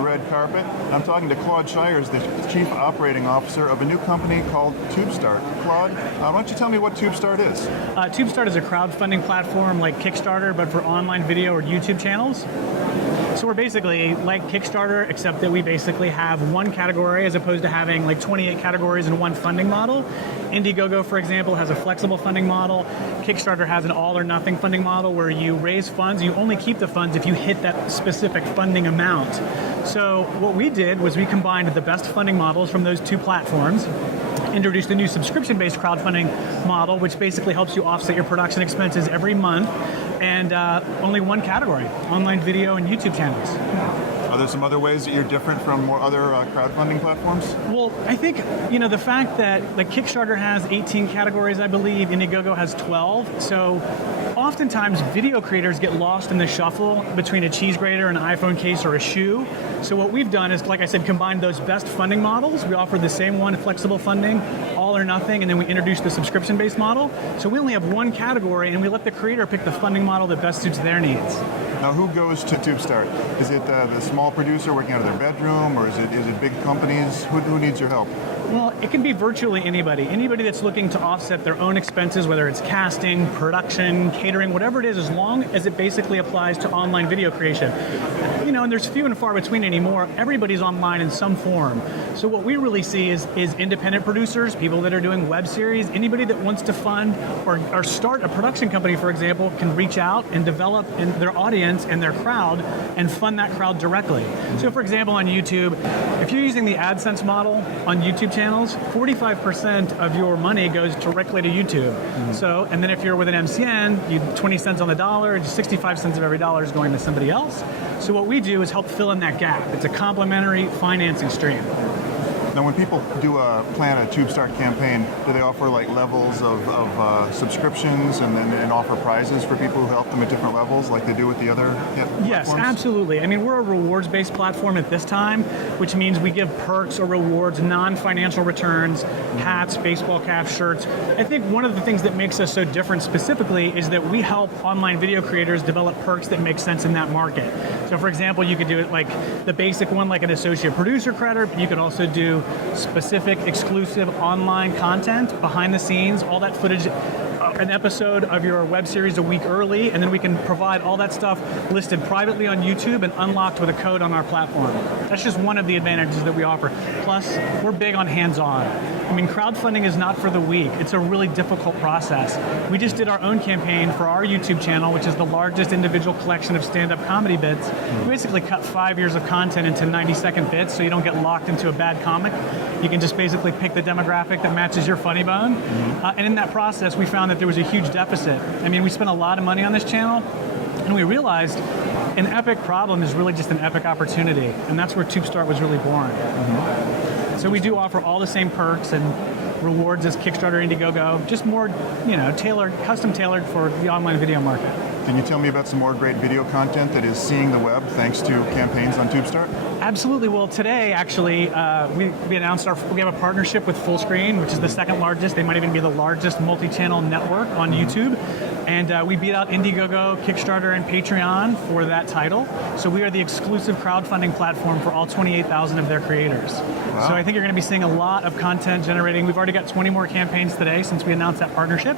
the red carpet. I'm talking to Claude Shires, the Chief Operating Officer of a new company called Tubestart. Claude, why don't you tell me what Tubestart is? Tubestart is a crowdfunding platform like Kickstarter, but for online video or YouTube channels. So we're basically like Kickstarter, except that we basically have one category as opposed to having like 28 categories in one funding model. Indiegogo, for example, has a flexible funding model. Kickstarter has an all or nothing funding model where you raise funds, you only keep the funds if you hit that specific funding amount. So what we did was we combined the best funding models from those two platforms, introduced a new subscription-based crowdfunding model, which basically helps you offset your production expenses every month, and only one category, online video and YouTube channels. Are there some other ways that you're different from more other crowdfunding platforms? Well, I think, the fact that like Kickstarter has 18 categories, I believe, Indiegogo has 12, so oftentimes video creators get lost in the shuffle between a cheese grater, an iPhone case, or a shoe. So what we've done is, like I said, combine those best funding models. We offer the same one, flexible funding, all or nothing, and then we introduced the subscription-based model. So we only have one category, and we let the creator pick the funding model that best suits their needs. Now, who goes to Tubestart? Is it the small producer working out of their bedroom, or is it big companies? Who needs your help? Well, it can be virtually anybody. Anybody that's looking to offset their own expenses, whether it's casting, production, catering, whatever it is, as long as it basically applies to online video creation. And there's few and far between anymore. Everybody's online in some form. So what we really see is independent producers, people that are doing web series, anybody that wants to fund or start a production company, for example, can reach out and develop their audience and their crowd and fund that crowd directly. So for example, on YouTube, if you're using the AdSense model on YouTube channels, 45% of your money goes directly to YouTube. So, and then if you're with an MCN, 20 cents on the dollar, 65 cents of every dollar is going to somebody else. So what we do is help fill in that gap. It's a complementary financing stream. Now, when people plan a Tubestart campaign, do they offer like levels of subscriptions and offer prizes for people who help them at different levels, like they do with the other platforms? Yes, absolutely. I mean, we're a rewards-based platform at this time, which means we give perks or rewards, non-financial returns, hats, baseball caps, shirts. I think one of the things that makes us so different specifically is that we help online video creators develop perks that make sense in that market. So, for example, you could do it like the basic one, like an associate producer credit, but you could also do specific exclusive online content behind the scenes, all that footage, an episode of your web series a week early, and then we can provide all that stuff listed privately on YouTube and unlocked with a code on our platform. That's just one of the advantages that we offer. Plus, we're big on hands-on. I mean, crowdfunding is not for the weak. It's a really difficult process. We just did our own campaign for our YouTube channel, which is the largest individual collection of stand-up comedy bits. We basically cut 5 years of content into 90-second bits so you don't get locked into a bad comic. You can just basically pick the demographic that matches your funny bone. And in that process, we found that there was a huge deficit. I mean, we spent a lot of money on this channel, and we realized an epic problem is really just an epic opportunity, and that's where Tubestart was really born. So we do offer all the same perks and rewards as Kickstarter, Indiegogo, just more, custom tailored for the online video market. Can you tell me about some more great video content that is seeing the web thanks to campaigns on Tubestart? Absolutely. Well, today, actually, we announced we have a partnership with Fullscreen, which is the second largest. They might even be the largest multi-channel network on YouTube. And we beat out Indiegogo, Kickstarter, and Patreon for that title. So we are the exclusive crowdfunding platform for all 28,000 of their creators. Wow. So I think you're going to be seeing a lot of content generating. We've already got 20 more campaigns today since we announced that partnership.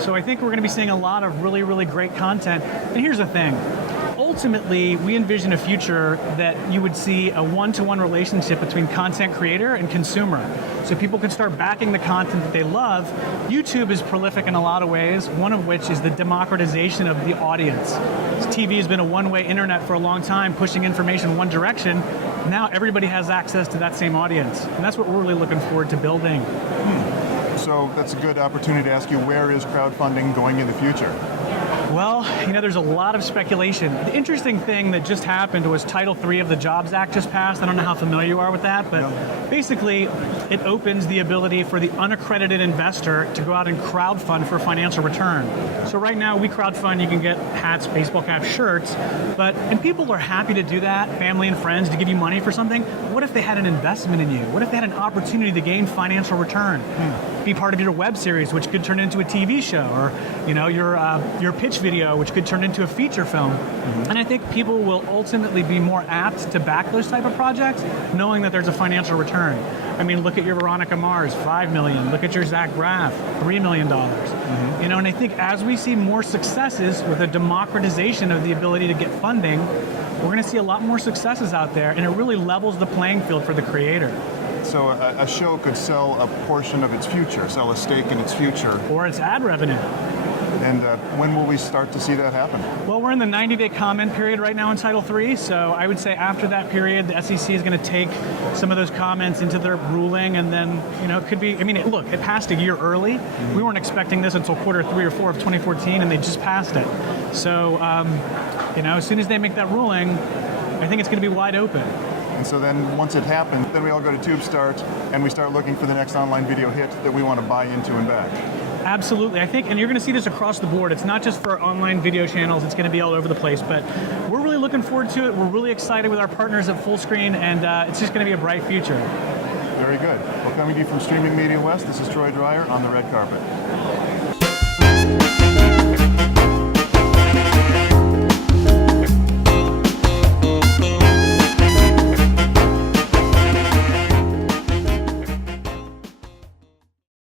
So I think we're going to be seeing a lot of really, really great content. And here's the thing. Ultimately, we envision a future that you would see a one-to-one relationship between content creator and consumer. So people can start backing the content that they love. YouTube is prolific in a lot of ways, one of which is the democratization of the audience. TV has been a one-way internet for a long time, pushing information one direction. Now everybody has access to that same audience. And that's what we're really looking forward to building. So that's a good opportunity to ask you, where is crowdfunding going in the future? Well, there's a lot of speculation. The interesting thing that just happened was Title III of the Jobs Act just passed. I don't know how familiar you are with that, but basically it opens the ability for the unaccredited investor to go out and crowdfund for financial return. So right now we crowdfund, you can get hats, baseball caps, shirts, and people are happy to do that, family and friends, to give you money for something. What if they had an investment in you? What if they had an opportunity to gain financial return? be part of your web series, which could turn into a TV show, or your pitch video, which could turn into a feature film. And I think people will ultimately be more apt to back those type of projects, knowing that there's a financial return. I mean, look at your Veronica Mars, $5 million. Look at your Zach Braff, $3 million. And I think as we see more successes with a democratization of the ability to get funding, we're going to see a lot more successes out there, and it really levels the playing field for the creator. So a show could sell a portion of its future, sell a stake in its future. Or its ad revenue. And when will we start to see that happen? Well, we're in the 90-day comment period right now in Title III, so I would say after that period, the SEC is going to take some of those comments into their ruling, and then, it could be, look, it passed a year early. We weren't expecting this until quarter 3 or 4 of 2014, and they just passed it. So, as soon as they make that ruling, I think it's going to be wide open. And so then once it happens, then we all go to Tubestart, and we start looking for the next online video hit that we want to buy into and back. Absolutely. I think, and you're going to see this across the board. It's not just for online video channels. It's going to be all over the place. But we're really looking forward to it. We're really excited with our partners at Fullscreen, and it's just going to be a bright future. Very good. Well, coming to you from Streaming Media West, this is Troy Dreyer on the red carpet.